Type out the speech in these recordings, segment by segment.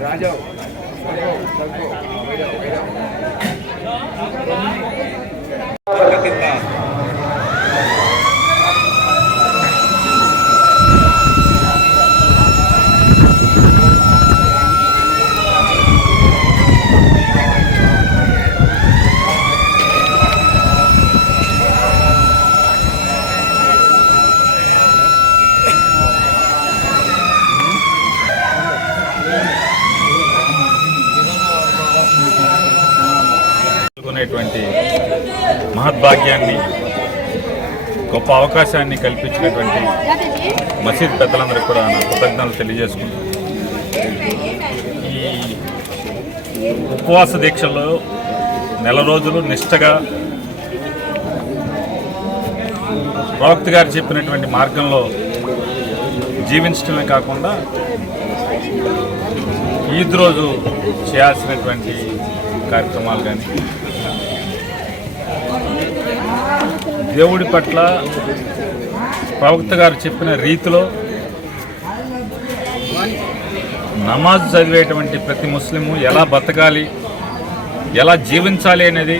राजा మహద్భాగ్యాన్ని గొప్ప అవకాశాన్ని కల్పించినటువంటి మసీద్ పెద్దలందరికీ కూడా నా కృతజ్ఞతలు తెలియజేసుకుంటాను. ఈ ఉపవాస దీక్షల్లో నెల రోజులు నిష్టగా ప్రవక్త గారు చెప్పినటువంటి మార్గంలో జీవించడమే కాకుండా ఈద్ రోజు చేయాల్సినటువంటి కార్యక్రమాలు కానీ దేవుడి పట్ల ప్రవక్త గారు చెప్పిన రీతిలో నమాజ్ చదివేటువంటి ప్రతి ముస్లిము ఎలా బతకాలి, ఎలా జీవించాలి అనేది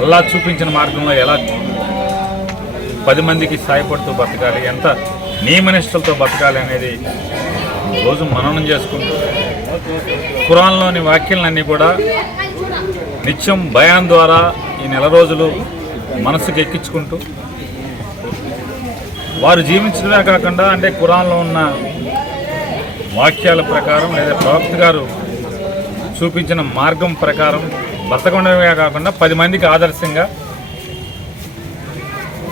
అల్లా చూపించిన మార్గంలో ఎలా 10 మందికి సాయపడుతూ బతకాలి, ఎంత నియమనిష్టలతో బతకాలి అనేది రోజు మననం చేసుకుంటూ ఖురాన్లోని వాక్యాలన్నీ కూడా నిత్యం బయాన్ ద్వారా ఈ నెల రోజులు మనసుకు ఎక్కించుకుంటూ వారు జీవించడమే కాకుండా అంటే ఖురాన్లో ఉన్న వాక్యాల ప్రకారం లేదా ప్రవక్త గారు చూపించిన మార్గం ప్రకారం బతకడమే కాకుండా 10 మందికి ఆదర్శంగా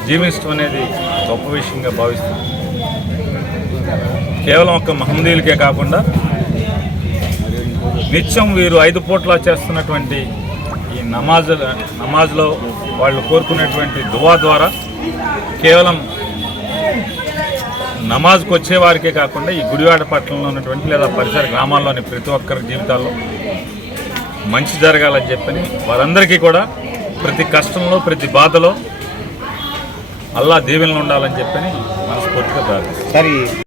జీవించడం అనేది గొప్ప విషయంగా భావిస్తుంది. కేవలం ఒక్క మహమ్మదీయులకే కాకుండా నిత్యం వీరు 5 పూట్ల చేస్తున్నటువంటి ఈ నమాజ్లో వాళ్ళు కోరుకునేటువంటి దువా ద్వారా కేవలం నమాజ్కి వచ్చేవారికే కాకుండా ఈ గుడివాడ పట్టణంలో ఉన్నటువంటి లేదా పరిసర గ్రామాల్లోని ప్రతి ఒక్కరి జీవితాల్లో మంచి జరగాలని చెప్పని వారందరికీ కూడా ప్రతి కష్టంలో ప్రతి బాధలో అల్లా దీవెనలు ఉండాలని చెప్పని మనస్ఫూర్తిగా ప్రార్థిస్తాను.